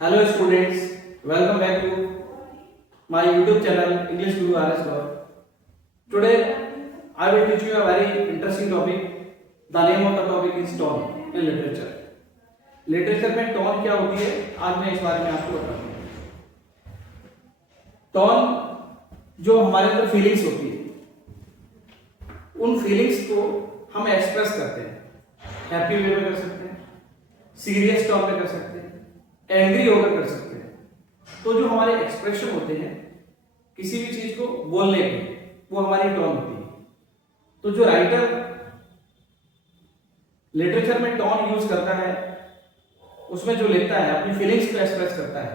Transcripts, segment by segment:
Hello students, welcome back to my YouTube channel English Guru RS Gaur. Today I will teach you a very interesting topic. The name of the topic is tone in literature. Literature में tone क्या होती है आज मैं इस बारे में आपको बताऊंगा. टोन जो हमारे अंदर फीलिंग्स होती है उन फीलिंग्स को हम एक्सप्रेस करते हैं. हैप्पी वे में कर सकते हैं, सीरियस टोन में कर सकते हैं, एंग्री होकर कर सकते हैं. तो जो हमारे एक्सप्रेशन होते हैं किसी भी चीज को बोलने के वो हमारी टोन होती है. तो जो राइटर लिटरेचर में टोन यूज करता है उसमें जो लिखता है अपनी फीलिंग्स को एक्सप्रेस करता है,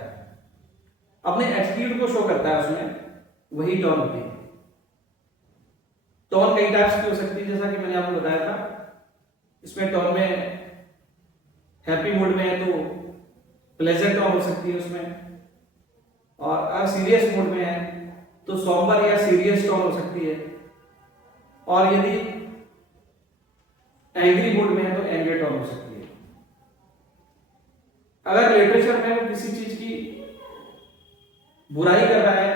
अपने एटीट्यूड को शो करता है, उसमें वही टोन होती है. टोन कई टाइप्स की हो सकती है जैसा कि मैंने आपको बताया था. इसमें टोन में हैप्पी मूड में है तो प्लेजेंट टोन हो सकती है उसमें, और अगर सीरियस मूड में है तो सॉम्बर या सीरियस टोन हो सकती है, और यदि एंग्री मूड में है तो एंग्री टोन हो सकती है. अगर लिटरेचर में वो किसी चीज की बुराई कर रहा है,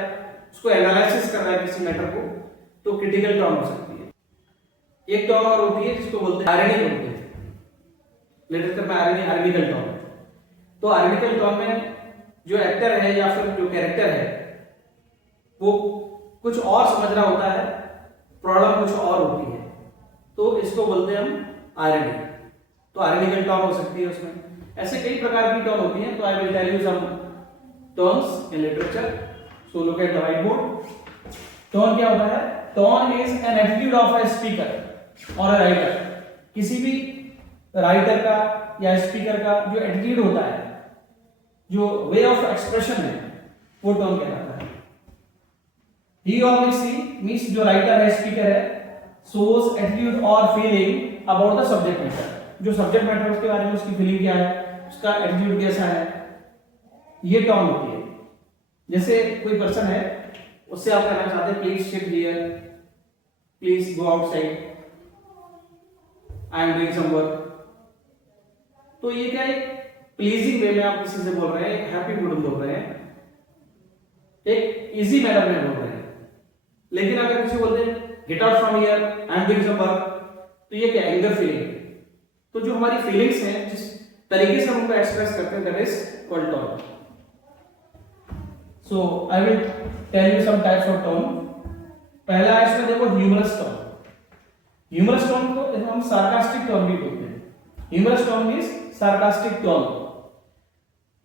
उसको एनालिसिस कर रहा है किसी मैटर को, तो क्रिटिकल टोन हो सकती है. एक टोन और होती है जिसको बोलते हैं आयरनी बोलते हैं. लिटरेचर में आयरनिकल टोन. तो आयरनिकल टोन में जो एक्टर है या फिर जो कैरेक्टर है वो कुछ और समझ रहा होता है, प्रॉब्लम कुछ और होती है, तो इसको बोलते हैं हम आयरनी. तो आयरनिकल टोन हो सकती है उसमें. ऐसे कई प्रकार की टोन होती है. तो I will tell you some tones in literature. So look at the whiteboard. Tone क्या होता है? Tone is an attitude of a speaker और अ राइटर. किसी भी राइटर का या स्पीकर का जो एटीट्यूड होता है, जो वे ऑफ एक्सप्रेशन है, वो टोन कहलाता है. ही और शी मींस जो राइटर है, स्पीकर है, शोज एटीट्यूड और feeling about the subject matter. जो सब्जेक्ट मैटर उसके बारे में उसकी फीलिंग क्या है, उसका एटीट्यूड कैसा है, ये टोन होती है. जैसे कोई पर्सन है, उससे आप कहना चाहते हैं please sit here, please go outside, I am doing some work. तो ये क्या है? प्लीजिंग वे में आप किसी से बोल रहे हैं, हैप्पी मूड में बोल रहे हैं, एक इजी मैनर में बोल रहे हैं. लेकिन अगर किसी बोलते हैं get out from here, I am doing some work, तो ये क्या? Anger feeling. तो जो हमारी फीलिंग्स हैं, जिस तरीके से हम उनको एक्सप्रेस करते हैं, that is called tone. So I will tell you some types of tone. पहला है इसमें देखो ह्यूमरस टोन. ह्यूमरस टोन को हम सार्कास्टिक टोन भी बोलते हैं. Humorous tone means sarcastic tone.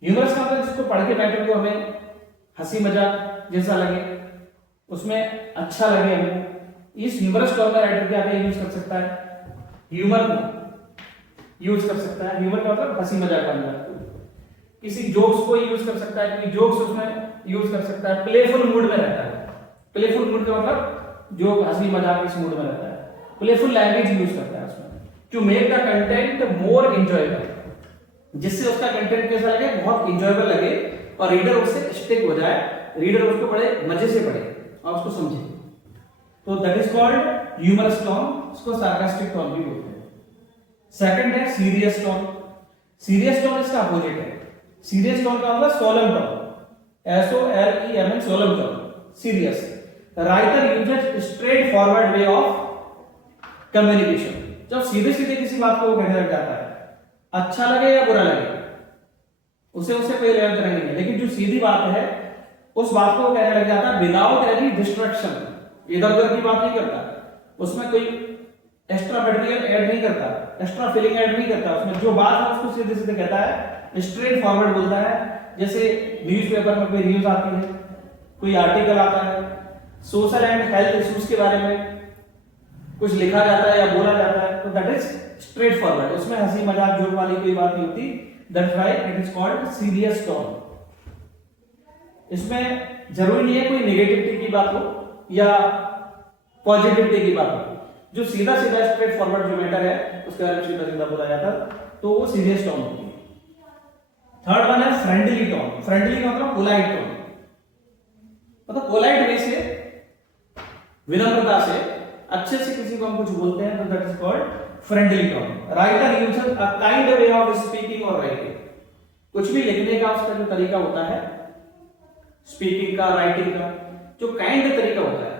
Humorous का मतलब जिसको पढ़ के मैटर को हमें हंसी मजाक जैसा लगे, उसमें अच्छा लगे हमें, इस ह्यूमरस टोन का राइटर क्या यूज कर सकता है? ह्यूमर को यूज कर सकता है. ह्यूमर का मतलब हंसी मजाक वाला. किसी जोक्स को यूज कर सकता है, क्योंकि जोक्स उसमें यूज कर सकता है. प्लेफुल मूड में रहता है. प्लेफुल मूड का मतलब जो हंसी मजाक इस मूड में रहता है. प्लेफुल लैंग्वेज यूज करता है उसमें to make the content more enjoyable, जिससे उसका कंटेंट कैसा लगे? बहुत एंजॉयबल लगे और रीडर उससे स्टिक हो जाए, रीडर उसको बड़े मजे से पढ़े और उसको समझे. तो that is called humorous tone. इसको सार्कास्टिक टोन भी बोलते हैं. सेकंड है सीरियस टोन. सीरियस टोन इसका अपोजिट है. सीरियस टोन का मतलब solemn tone, SOLEMN, solemn tone, serious. Writer uses straightforward way of communication. जब सीधे सीधे किसी बात को वो कहने लग जाता है, अच्छा लगे या बुरा लगे, उसे कोई लेना देना नहीं है, लेकिन जो सीधी बात है उस बात को वो कहने लग जाता है विदाउट एनी डिस्ट्रैक्शन. इधर उधर की बात नहीं करता, उसमें कोई एक्स्ट्रा मटेरियल ऐड नहीं करता, एक्स्ट्रा फीलिंग ऐड नहीं करता. उसमें जो बात है उसको सीधे सीधे कहता है, स्ट्रेट फॉरवर्ड बोलता है. जैसे न्यूज़पेपर में कोई न्यूज आती है, कोई आर्टिकल आता है, सोशल एंड हेल्थ इश्यूज के बारे में कुछ लिखा जाता है या बोला जाता है, तो दैट इज स्ट्रेट फॉरवर्ड. उसमें हंसी मजाक जोक वाली कोई बात नहीं होती. That's why it is called serious tone. इसमें जरूरी नहीं है कोई नेगेटिविटी की बात हो या पॉजिटिविटी की बात हो. जो सीधा सीधा स्ट्रेट फॉरवर्ड जो मैटर है उसके बारे में सीधा सीधा बोला जाता है, तो वो सीरियस टोन होती है. थर्ड वन है फ्रेंडली टोन. फ्रेंडली का मतलब पोलाइट टोन. मतलब पोलाइट वे से, विनम्रता से, अच्छे से किसी को हम कुछ बोलते हैं, तो that is called friendly tone. Writer uses a kind way of speaking or writing. कुछ भी लिखने का उसका जो तरीका होता है, स्पीकिंग का, राइटिंग का, जो काइंड तरीका होता है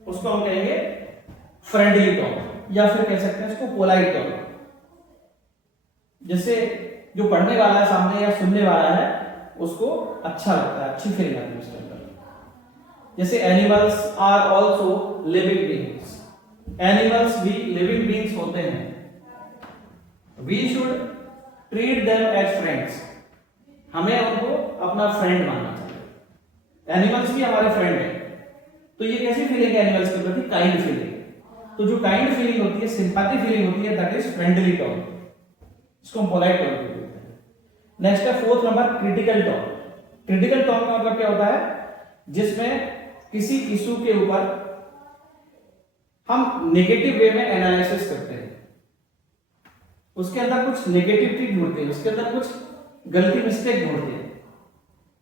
उसको हम कहेंगे फ्रेंडली टोन, या फिर कह सकते हैं उसको पोलाइट टोन। जैसे जो पढ़ने वाला है सामने या सुनने वाला है उसको अच्छा लगता है, अच्छी फीलिंग आती है उसके अंदर। जैसे animals are also living beings, animals भी लिविंग बीइंग्स होते हैं। We should treat them as friends, हमें उनको अपना फ्रेंड मानना चाहिए। एनिमल्स भी हमारे फ्रेंड है, तो ये कैसी फीलिंग है एनिमल्स के प्रति? Kind feeling. तो जो काइंड फीलिंग होती है, सिंपैथी फीलिंग होती है, दैट इज फ्रेंडली टोन, इसको हम पोलाइट टोन कहते हैं। नेक्स्ट है fourth number critical tone. Critical tone का मतलब क्या होता है? जिसमें किसी इशू के ऊपर हम नेगेटिव वे में एनालिसिस करते हैं, उसके अंदर कुछ नेगेटिविटी ढूंढते हैं, उसके अंदर कुछ गलती, मिस्टेक ढूंढते हैं।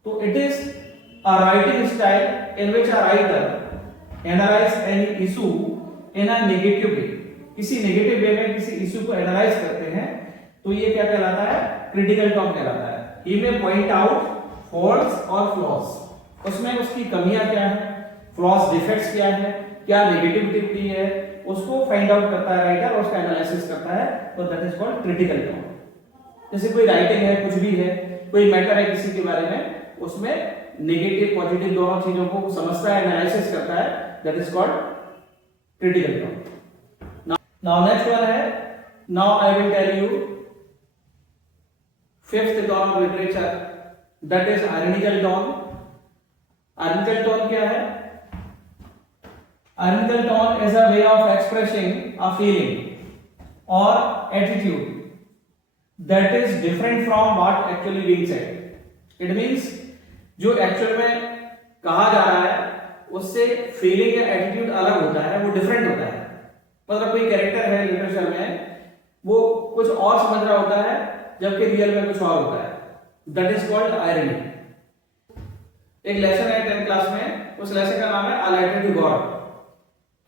तो it is a writing style in which a writer analyse any issue in a negative way. किसी नेगेटिव वे में किसी इशू को एनालाइज करते हैं तो ये क्या कहलाता है? क्रिटिकल टोन कहलाता है। ही में पॉइंट आउट फॉल्ट्स और फ्लॉज, उसमें उसकी कमियां क्या है, फ्लॉज डिफेक्ट्स क्या है, क्या नेगेटिविटी है, उसको फाइंड आउट करता है राइटर और उसका एनालिसिस करता है, तो that is called critical tone. जैसे कोई राइटिंग है, कुछ भी है, कोई मैटर है किसी के बारे में, उसमें नेगेटिव पॉजिटिव दोनों चीजों को समझता है, एनालिसिस करता है, that is called critical tone. Now next one है, now I will tell you fifth tone of literature, that is ironical tone. Ironical tone क्या है? Ironical tone is a way of expressing a feeling or attitude that is different from what actually being said. It means जो actual में कहा जा रहा है उससे feeling या एटीट्यूड अलग होता है, वो डिफरेंट होता है। मतलब कोई कैरेक्टर है लिटरेचर में, वो कुछ और समझ रहा होता है जबकि रियल में कुछ और होता है, दैट इज कॉल्ड आयरनी। एक लेसन है 10th क्लास में, उस लेसन का नाम है अ लेटर टू गॉड,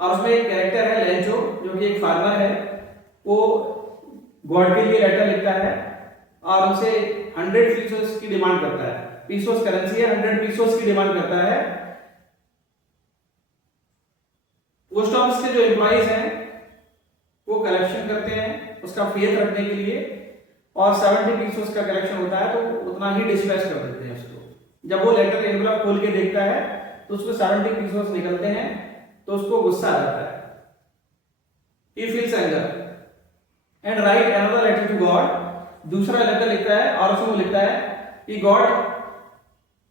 और उसमें एक कैरेक्टर है लेंचो जो कि एक फार्मर है, वो गॉड के लिए लेटर लिखता है और उनसे 100 पीसोस की डिमांड करता है। पीसोस करेंसी है, 100 पीसोस की डिमांड करता है। पोस्ट ऑफिस के जो एम्प्लॉइज हैं वो कलेक्शन करते हैं उसका फेथ रखने के लिए, और 70 पीसोस का कलेक्शन होता है तो उतना ही डिस्पैच कर देते हैं उसको। जब वो लेटर एनवेलप खोल के देखता है तो उसको 70 पीसोस निकलते हैं, तो उसको गुस्सा आ जाता है, he feels anger and write another letter to God। दूसरा लेटर लिखता है और उसमें वो लिखता है कि गॉड,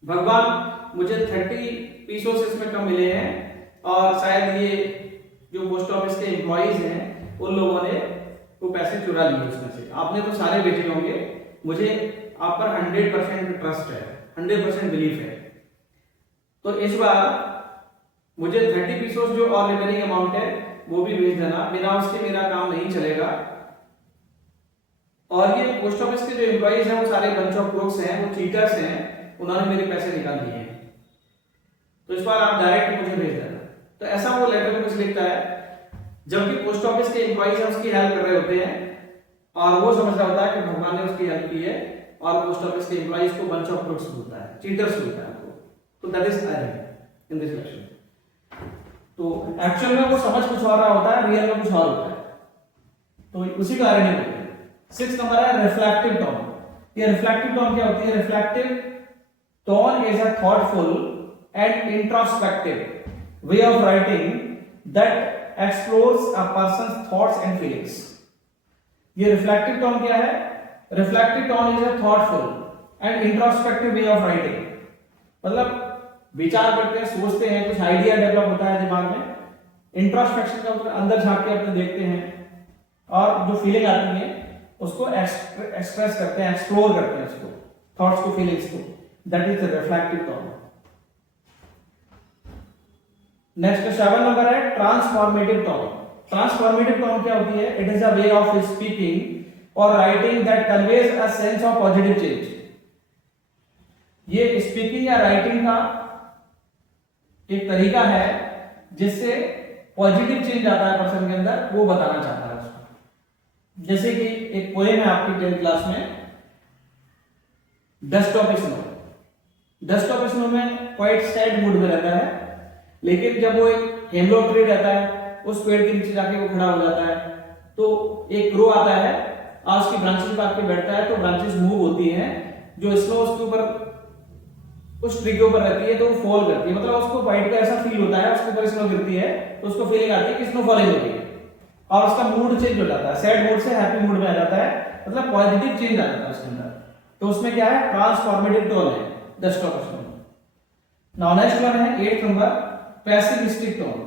भगवान, मुझे 30 पीसोस इसमें कम मिले हैं और शायद ये जो पोस्ट ऑफिस के एम्प्लॉइज हैं उन लोगों ने वो पैसे चुरा लिए उसमें से, आपने तो सारे बेचे होंगे, मुझे आप पर 100% ट्रस्ट है, 100% बिलीफ है, तो इस बार मुझे 30 पीसोस जो और रिमेनिंग अमाउंट है वो भी भेज देना, बिना उसके मेरा काम नहीं चलेगा। और ये पोस्ट ऑफिस के जो एम्प्लॉइज हैं वो सारे बंच ऑफ क्रोक्स हैं, वो चीटर्स हैं, उन्होंने मेरे पैसे निकाल दिए हैं, तो इस बार आप डायरेक्ट मुझे भेज देना। तो ऐसा वो लेटर में कुछ लिखता है, जबकि पोस्ट ऑफिस के एम्प्लॉइज हैं उसकी हेल्प कर रहे होते हैं और वो समझ रहा होता है कि भगवान ने उसकी हेल्प की है, और पोस्ट ऑफिस के एम्प्लॉइज को बंच ऑफ क्रोक्स बोलता है, चीटर्स बोलता है उनको। तो that is irony in this section. तो एक्चुअल में वो समझ कुछ और रहा होता है, रियल में कुछ और होता है, तो उसी को आयरनी बोलते हैं। 6th नंबर है रिफ्लेक्टिव टोन। ये रिफ्लेक्टिव टोन क्या होती है? Reflective tone is a thoughtful and introspective way of writing that explores a persons thoughts and feelings. ये रिफ्लेक्टिव टोन क्या है? Reflective tone is a thoughtful and introspective way of writing, मतलब विचार करते हैं, सोचते हैं, कुछ आइडिया डेवलप होता है दिमाग में। इंट्रोस्पेक्शन का मतलब अंदर झांक के अपने देखते हैं और जो फीलिंग आती है उसको एक्सप्रेस करते हैं, एक्सप्लोर करते हैं उसको, थॉट्स को, फीलिंग्स को, that is the reflective tone. Next 7 number है ट्रांसफॉर्मेटिव टोन। ट्रांसफॉर्मेटिव टोन क्या होती है? It is a way of speaking or writing that conveys a sense of positive change. ये स्पीकिंग या राइटिंग का एक तरीका है जिससे पॉजिटिव चेंज आता है पर्सन के अंदर, वो बताना चाहता है उसको। जैसे कि एक पोएम है आपकी 10th क्लास में, डेस्कटॉप स्नो, डेस्कटॉप स्नो में क्वाइट सैड मूड में रहता है, लेकिन जब वो एक हेमलॉक ट्री रहता है उस पेड़ के नीचे जाके वो खड़ा हो जाता है, तो एक क्रो आता है और उसकी ब्रांचेस पे आके बैठता है, तो ब्रांचेस मूव होती हैं, जो स्नो उसके ऊपर उस ट्री के ऊपर रहती है तो वो फॉल करती है, मतलब उसको वाइट का ऐसा फील होता है, उसके ऊपर स्नो गिरती है तो उसको फीलिंग आती है कि स्नो फॉलिंग हो रही है, और उसका मूड चेंज हो जाता है, सैड मूड से हैप्पी मूड में आ जाता है, मतलब पॉजिटिव चेंज आ जाता है उसके अंदर। तो उसमें क्या है, ट्रांसफॉर्मेटिव टोन है desktop snow. Now next one है 8th number, pessimistic tone.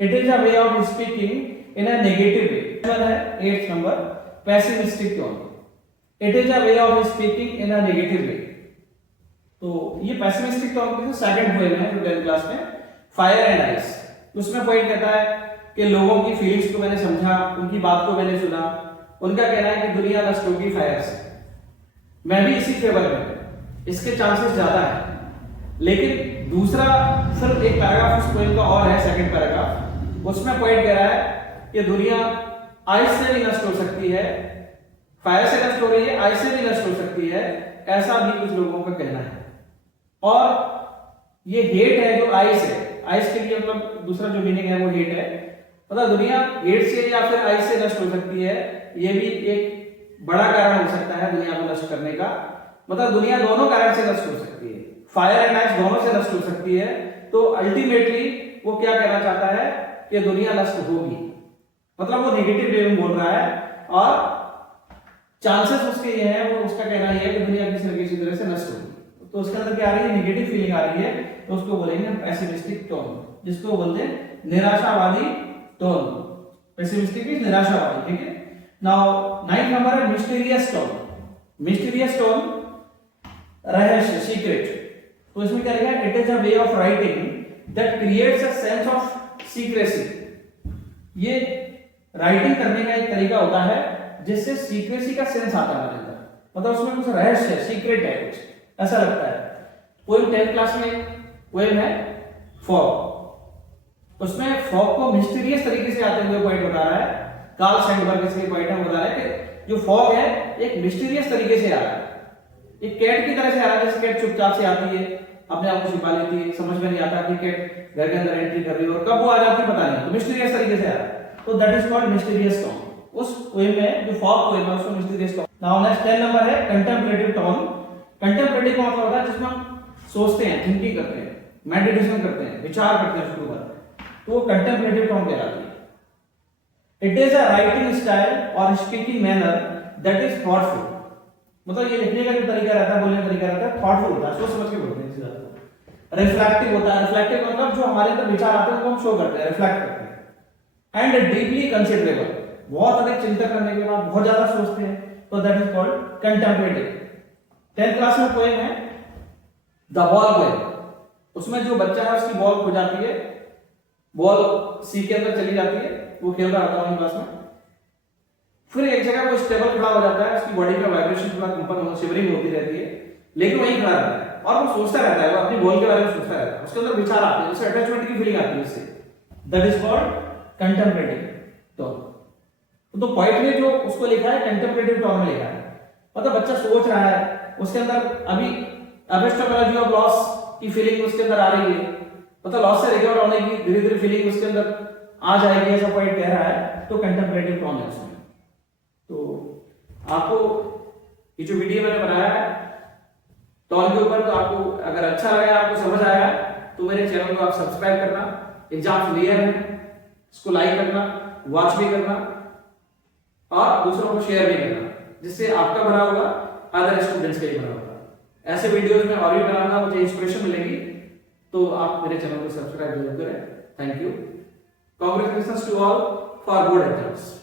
It is a way of speaking in a negative way. One है 8th number, pessimistic tone. It is a way of speaking in a negative way. तो ये pessimistic tone की second poem है जो 10th class में, fire and ice. उसमें point कहता है कि लोगों की फीलिंग्स को मैंने समझा, उनकी बात को मैंने सुना, उनका कहना है कि दुनिया नष्ट होगी फायर से, मैं भी इसी फेवर में हूं, इसके चांसेस ज्यादा है। लेकिन दूसरा सिर्फ एक पैराग्राफ उस पोएम का और है, सेकंड पैराग्राफ, उसमें पॉइंट कह रहा है कि दुनिया आइस से भी नष्ट हो सकती है, फायर से नष्ट हो रही है, आइस से भी नष्ट हो सकती है, ऐसा भी कुछ लोगों का कहना है। और ये हेट है जो आइस है, आइस के लिए मतलब दूसरा जो मीनिंग है वो हेट है, मतलब दुनिया हेट से या फिर आइस से नष्ट हो सकती है, ये भी एक बड़ा कारण हो सकता है दुनिया को नष्ट करने का, मतलब दुनिया दोनों कारण से नष्ट हो सकती है, फायर एंड आइस दोनों से नष्ट हो सकती है। तो अल्टीमेटली वो क्या कहना चाहता है कि दुनिया नष्ट होगी, मतलब वो नेगेटिव वे में बोल रहा है, और चांसेस उसके ये हैं, वो उसका कहना ये है कि दुनिया किसी न किसी तरह से नष्ट होगी। तो उसके अंदर क्या आ रही है, नेगेटिव फीलिंग आ रही है, तो उसको बोलेंगे पेसिमिस्टिक टोन, जिसको बोलते हैं निराशावादी टोन। पेसिमिस्टिक इज निराशावादी, ठीक है। नाउ 9th नंबर है मिस्टीरियस टोन। मिस्टीरियस टोन, रहस्य, सीक्रेट। तो इसमें क्या लिखा है, it is a way of writing that creates a sense of secrecy. ये राइटिंग करने का एक तरीका होता है जिससे सीक्रेसी का सेंस आता है हमारे अंदर, मतलब उसमें कुछ रहस्य है, सीक्रेट है कुछ, ऐसा लगता है। पोएम 10th क्लास में पोएम है फॉग। उसमें फॉग को मिस्टीरियस तरीके से आते हुए पॉइंट बता रहा है, कार्ल सैंडबर्ग इसके पॉइंट में बता रहा है कि जो फॉग है एक मिस्टीरियस तरीके से आ रहा है, एक कैट की तरह से आ रहा है, जैसे कैट चुपचाप से आती है, अपने आप को छिपा लेती है, समझ में नहीं आता कि कैट घर के अंदर एंट्री कर रही है और कब वो आ जाती है पता नहीं, तो मिस्टीरियस तरीके से आ रहा है, तो that is called mysterious tone. उस पोएम में जो फॉग पोएम है उसको mysterious tone. Now next 10 number है कंटेम्पलेटिव टोन। कंटेम्पलेटिव का मतलब होता है जिसमें हम सोचते हैं, थिंकिंग करते हैं, मेडिटेशन करते हैं, विचार करते हैं उसके ऊपर, तो वो कंटेम्पलेटिव टोन कहलाती है। It is a writing style or speaking manner that is thoughtful. मतलब ये लिखने का जो तरीका रहता है, बोलने का तरीका रहता है, थॉटफुल होता है, सोच समझ के बोलते हैं इसी बात को। रिफ्लेक्टिव होता है, रिफ्लेक्टिव मतलब जो हमारे अंदर विचार आते हैं उनको हम शो करते हैं, रिफ्लेक्ट करते हैं। एंड डीपली कंसिडरेबल, बहुत अधिक चिंतन करने के बाद बहुत ज्यादा सोचते हैं, तो that is called contemplative. 10th class में पोएम है द बॉल पोएम। उसमें जो बच्चा है उसकी बॉल खो जाती है, बॉल सी के अंदर चली जाती है, वो खेल रहा होता है क्लास में, फिर एक जगह वो स्टेबल खड़ा हो जाता है, उसकी बॉडी का वाइब्रेशन थोड़ा कंपन, शिवरिंग होती रहती है, लेकिन वहीं खड़ा रहता है और वो सोचता रहता है, वो अपनी बॉल के बारे में सोचता रहता है, उसके अंदर विचार आते हैं, उसे अटैचमेंट की फीलिंग आती है उससे, that is called contemplative tone. तो पॉइंट में जो उसको लिखा है कंटेम्पलेटिव टोन में लिखा है, मतलब बच्चा सोच रहा है, उसके अंदर अभी एपिस्टेमोलॉजी ऑफ लॉस की फीलिंग उसके अंदर आ रही है, मतलब लॉस से रिकवर होने की धीरे धीरे फीलिंग उसके अंदर आ जाएगी, ऐसा पॉइंट कह रहा है, तो कंटेम्पलेटिव टोन है उसमें। तो आपको ये जो वीडियो मैंने बनाया है टोन के ऊपर, तो आपको अगर अच्छा लगा, आपको समझ आया, तो मेरे चैनल को आप सब्सक्राइब करना, एग्जाम क्लियर है इसको लाइक करना, वॉच भी करना और दूसरों को शेयर भी करना, जिससे आपका भला होगा, अदर स्टूडेंट्स का भी भला होगा। ऐसे वीडियोस में और भी बनाना, मुझे इंस्पिरेशन मिलेगी, तो आप मेरे चैनल को सब्सक्राइब जरूर करें। Thank you. Congratulations to all for good exams.